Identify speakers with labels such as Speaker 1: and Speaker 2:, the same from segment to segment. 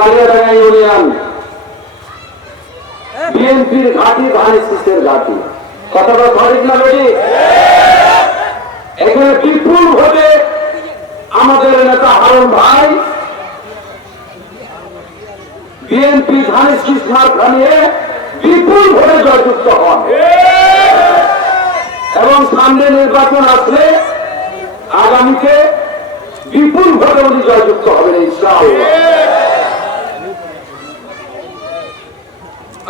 Speaker 1: Baliadanga union. বিএনপির ঘাঁটি ধান শীষের ঘাঁটি। কথাটা সঠিক না বেটি এখানে বিপুল ভোটে আমাদের নেতা হারুন ভাই, বিএনপি ধানের শীষ নিয়ে বিপুল ভোটে জয়যুক্ত হন। এবং সামনে নির্বাচন আসলে আগামীতে বিপুল ভোটে উনি জয়যুক্ত হবেন, ইনশাআল্লাহ।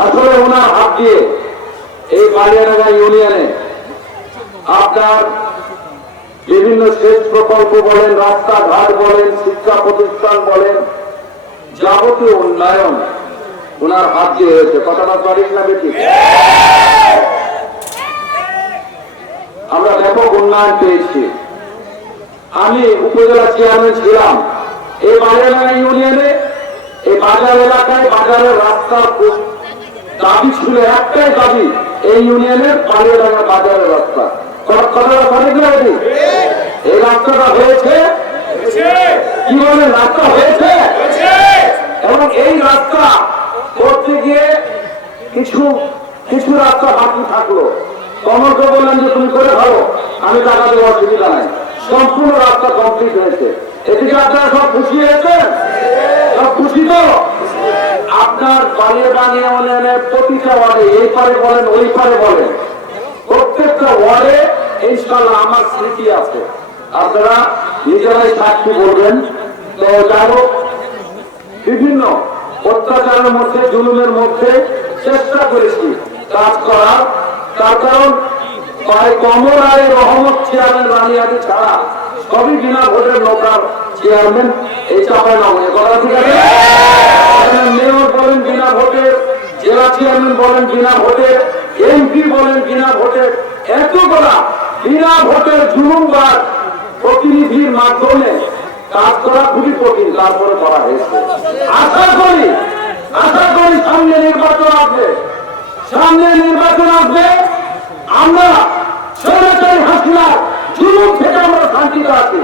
Speaker 1: আসলে ওনার হাত দিয়ে এই বালিয়াডাঙ্গা ইউনিয়নে আপনার বিভিন্ন সেচ প্রকল্প বলেন, রাস্তাঘাট বলেন, শিক্ষা প্রতিষ্ঠান বলেন, যাবতীয় উন্নয়ন ওনার হাত দিয়ে হয়েছে। কথাটা সঠিক না বেশি আমরা ব্যাপক উন্নয়ন পেয়েছি। আমি উপজেলা চেয়ারম্যান ছিলাম। এই বাজার ইউনিয়নে, এই বাজার এলাকায় বাজারের রাস্তা দাবি ছিল একটাই দাবি, এই ইউনিয়নের পালিয়ে বালিয়াডাঙ্গা বাজারের রাস্তা। কথা- কথাটা সঠিক না এই রাস্তাটা হয়েছে? কি রাস্তা হয়েছে? এবং এই রাস্তা কিছু কিছু রাস্তা থাকল। যে, তুমি করে ভালো, আমি টাকা দেবো অসুবিধা নাই। সম্পূর্ণ রাস্তা কমপ্লিট হয়েছে। এদিকে আপনারা সব খুশি হয়েছেন? সব খুশি তো? আপনার বালিয়াবাগ ইউনিয়নের প্রতিটা ওয়ার্ডে এই পারে বলেন ওই পারে বলেন। প্রত্যেকটা ওয়ার্ডে ইনশাল্লাহ আমার স্মৃতি আছে। আপনারা নিজেরাই সাক্ষী বলবেন। তো যাই হোক বিভিন্ন অত্যাচারের মধ্যে জুলুমের মধ্যে চেষ্টা করেছি কাজ করার। তার কারণ প্রায় কমল আয় রহমত চেয়ারম্যান রানিয়াদি ছাড়া সবই বিনা ভোটের নৌকার চেয়ারম্যান এই চাপায় নয় কথা ঠিক আছে এখানে মেয়র বলেন বিনা ভোটের জেলা চেয়ারম্যান বলেন বিনা ভোটের এমপি বলেন বিনা ভোটের এতগুলা বিনা ভোটের জুলুমবাদ প্রতিনিধির মাধ্যমে কাজ করা খুবই কঠিন, তারপরে করা হয়েছে। আশা করি আশা করি সামনে নির্বাচন আসবে। সামনে নির্বাচন আসবে, আমরা সরকারি হাসিনার জুলুম থেকে আমরা শান্তিতে আছি।